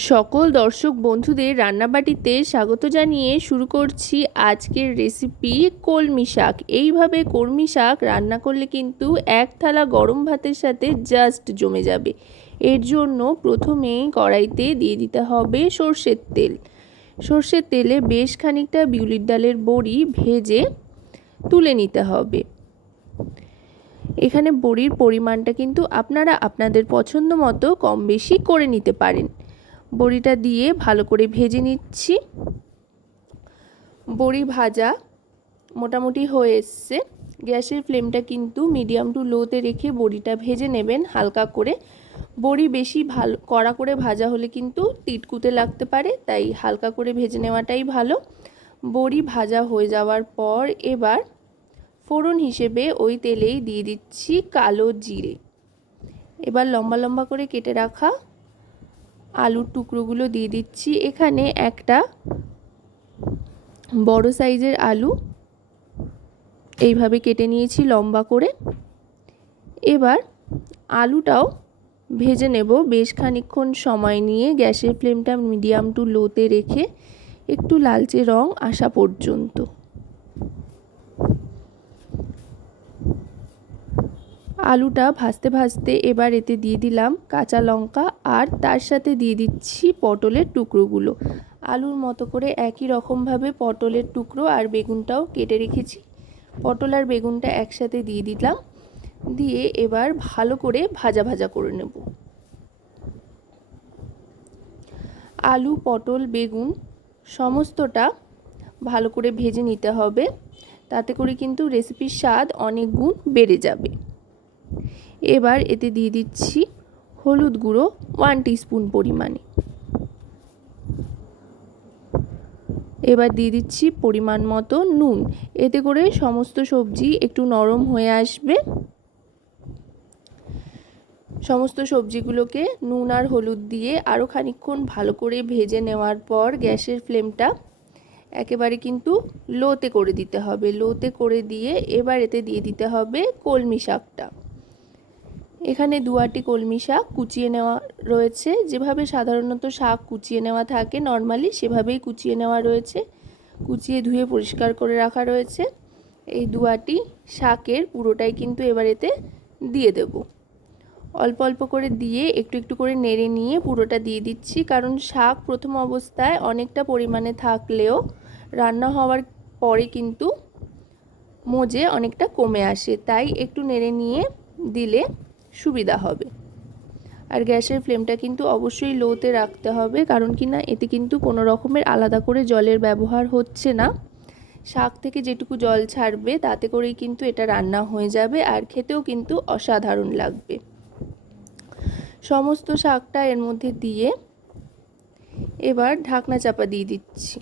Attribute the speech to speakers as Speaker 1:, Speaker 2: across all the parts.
Speaker 1: সকল দর্শক বন্ধুদের রান্নাবাটিতে স্বাগত জানিয়ে শুরু করছি আজকের রেসিপি কলমি শাক। এইভাবে কলমি শাক রান্না করলে কিন্তু এক থালা গরম ভাতের সাথে জাস্ট জমে যাবে। এর জন্য প্রথমেই কড়াইতে দিয়ে দিতে হবে সর্ষের তেল। সর্ষের তেলে বেশ খানিকটা বিউলির ডালের বড়ি ভেজে তুলে নিতে হবে। এখানে বড়ির পরিমাণটা কিন্তু আপনারা আপনাদের পছন্দ মতো কম বেশি করে নিতে পারেন। বড়িটা দিয়ে ভালো করে ভেজে নিচ্ছি। বড়ি ভাজা মোটামুটি হয়ে এসছে। গ্যাসের ফ্লেমটা কিন্তু মিডিয়াম টু লোতে রেখে বড়িটা ভেজে নেবেন হালকা করে। বড়ি বেশি ভালো, কড়া করে ভাজা হলে কিন্তু তিটকুতে লাগতে পারে, তাই হালকা করে ভেজে নেওয়াটাই ভালো। বড়ি ভাজা হয়ে যাওয়ার পর এবার ফোড়ন হিসেবে ওই তেলেই দিয়ে দিচ্ছি কালো জিরে। এবার লম্বা লম্বা করে কেটে রাখা আলুর টুকরোগুলো দিয়ে দিচ্ছি। এখানে একটা বড় সাইজের আলু এইভাবে কেটে নিয়েছি লম্বা করে। এবার আলুটাও ভেজে নেব বেশ খানিক্ষণ সময় নিয়ে। গ্যাসের ফ্লেমটা মিডিয়াম টু লোতে রেখে একটু লালচে রং আসা পর্যন্ত। আলুটা ভাজতে ভাজতে এবার এতে দিয়ে দিলাম কাঁচা লঙ্কা আর তার সাথে দিয়ে দিচ্ছি পটলের টুকরোগুলো। আলুর মতো করে একই রকমভাবে পটলের টুকরো আর বেগুনটাও কেটে রেখেছি। পটল আর বেগুনটা একসাথে দিয়ে দিলাম। দিয়ে এবার ভালো করে ভাজা ভাজা করে নেব। আলু, পটল, বেগুন সমস্তটা ভালো করে ভেজে নিতে হবে। তাতে করে কিন্তু রেসিপির স্বাদ অনেক গুণ বেড়ে যাবে। এবার এতে দিয়ে দিচ্ছি হলুদ গুঁড়ো ওয়ান টিস্পুন পরিমাণে। এবার দিয়ে দিচ্ছি পরিমাণ মতো নুন। এতে করে সমস্ত সবজি একটু নরম হয়ে আসবে। সমস্ত সবজিগুলোকে নুন আর হলুদ দিয়ে আরও খানিক্ষণ ভালো করে ভেজে নেওয়ার পর গ্যাসের ফ্লেমটা একেবারে কিন্তু লোতে করে দিতে হবে। লোতে করে দিয়ে এবার এতে দিয়ে দিতে হবে কলমি শাকটা। এখানে দুয়াটি কলমি শাক কুচিয়ে নেওয়া রয়েছে। যেভাবে সাধারণত শাক কুচিয়ে নেওয়া থাকে, নর্মালি সেভাবেই কুচিয়ে নেওয়া রয়েছে। কুচিয়ে ধুয়ে পরিষ্কার করে রাখা রয়েছে। এই দুয়াটি শাকের পুরোটাই কিন্তু এবার এতে দিয়ে দেব। অল্প অল্প করে দিয়ে একটু একটু করে নেড়ে নিয়ে পুরোটা দিয়ে দিচ্ছি, কারণ শাক প্রথম অবস্থায় অনেকটা পরিমাণে থাকলেও রান্না হওয়ার পরে কিন্তু মজে অনেকটা কমে আসে। তাই একটু নেড়ে নিয়ে দিলে সুবিধা হবে। আর গ্যাসের ফ্লেমটা কিন্তু অবশ্যই লোতে রাখতে হবে, কারণ কি না, এতে কিন্তু কোনো রকমের আলাদা করে জলের ব্যবহার হচ্ছে না। শাক থেকে যেটুকু জল ছাড়বে, তাতে করেই কিন্তু এটা রান্না হয়ে যাবে, আর খেতেও কিন্তু অসাধারণ লাগবে। সমস্ত শাকটা এর মধ্যে দিয়ে এবার ঢাকনা চাপা দিয়ে দিচ্ছি।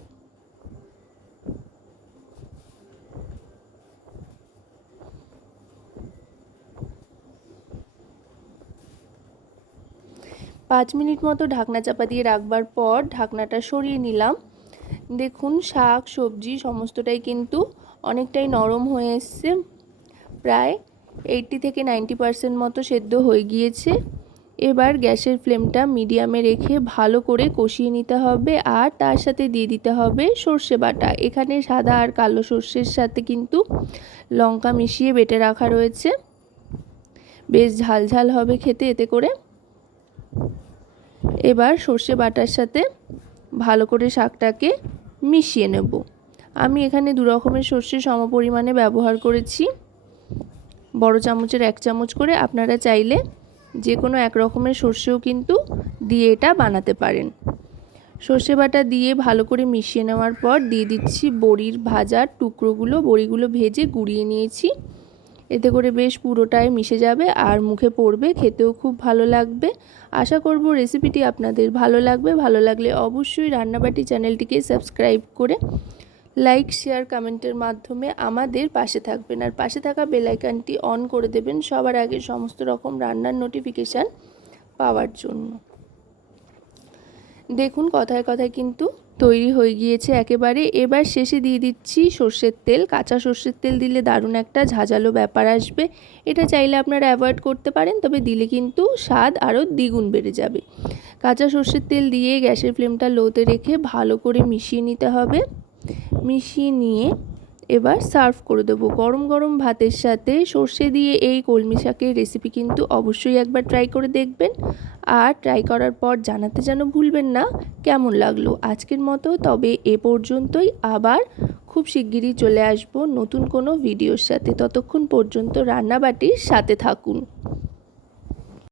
Speaker 1: পাঁচ মিনিট মতো ঢাকনা চাপা দিয়ে রাখবার পর ঢাকনাটা সরিয়ে নিলাম। দেখুন, শাক, সবজি সমস্তটাই কিন্তু অনেকটাই নরম হয়ে এসছে। প্রায় এইটটি থেকে নাইনটি পারসেন্ট মতো সেদ্ধ হয়ে গিয়েছে। এবার গ্যাসের ফ্লেমটা মিডিয়ামে রেখে ভালো করে কষিয়ে নিতে হবে আর তার সাথে দিয়ে দিতে হবে সর্ষে বাটা। এখানে সাদা আর কালো সর্ষের সাথে কিন্তু লঙ্কা মিশিয়ে বেটে রাখা রয়েছে। বেশ ঝাল ঝাল হবে খেতে এতে করে। এবার সর্ষে বাটার সাথে ভালো করে শাকটাকে মিশিয়ে নেব। আমি এখানে দু রকমের সর্ষে সম পরিমাণে ব্যবহার করেছি। বড় চামচের এক চামচ করে আপনারা চাইলে যে কোনো এক রকমের সর্ষেও কিন্তু দিয়ে এটা বানাতে পারেন। সর্ষে বাটা দিয়ে ভালো করে মিশিয়ে নেওয়ার পর দিয়ে দিচ্ছি বড়ির ভাজার টুকরোগুলো, বড়িগুলো ভেজে গুঁড়িয়ে নিয়েছি। এতে করে বেশ পুরোটাই মিশে যাবে আর মুখে পড়বে, খেতেও খুব ভালো লাগবে। আশা করব রেসিপিটি আপনাদের ভালো লাগবে। ভালো লাগলে অবশ্যই রান্নাবাটি চ্যানেলটিকে সাবস্ক্রাইব করে লাইক শেয়ার কমেন্টের মাধ্যমে আমাদের পাশে থাকবেন। আর পাশে থাকা বেলাইকানটি অন করে দেবেন সবার আগে সমস্ত রকম রান্নার নোটিফিকেশান পাওয়ার জন্য। দেখুন কথায় কথায় কিন্তু তৈরি হয়ে গিয়েছে একেবারে। এবার শেষে দিয়ে দিচ্ছি সর্ষের তেল। কাঁচা সর্ষের তেল দিলে দারুণ একটা ঝাঁঝালো ব্যাপার আসবে। এটা চাইলে আপনারা অ্যাভয়েড করতে পারেন, তবে দিলে কিন্তু স্বাদ আরও দ্বিগুণ বেড়ে যাবে। কাঁচা সর্ষের তেল দিয়ে গ্যাসের ফ্লেমটা লোতে রেখে ভালো করে মিশিয়ে নিতে হবে। মিশিয়ে নিয়ে এবার সার্ভ করে দেবো। গরম গরম ভাতের সাথে সর্ষে দিয়ে এই কলমি শাকের রেসিপি কিন্তু অবশ্যই একবার ট্রাই করে দেখবেন। আর ট্রাই করার পর জানাতে যেন ভুলবেন না। কেমন লাগল আজকের মতো? তবে এ পর্যন্তই। আবার খুব শিগগিরই চলে আসব নতুন কোনো ভিডিওর সাথে। ততক্ষণ পর্যন্ত রান্নাবাটির সাথে থাকুন।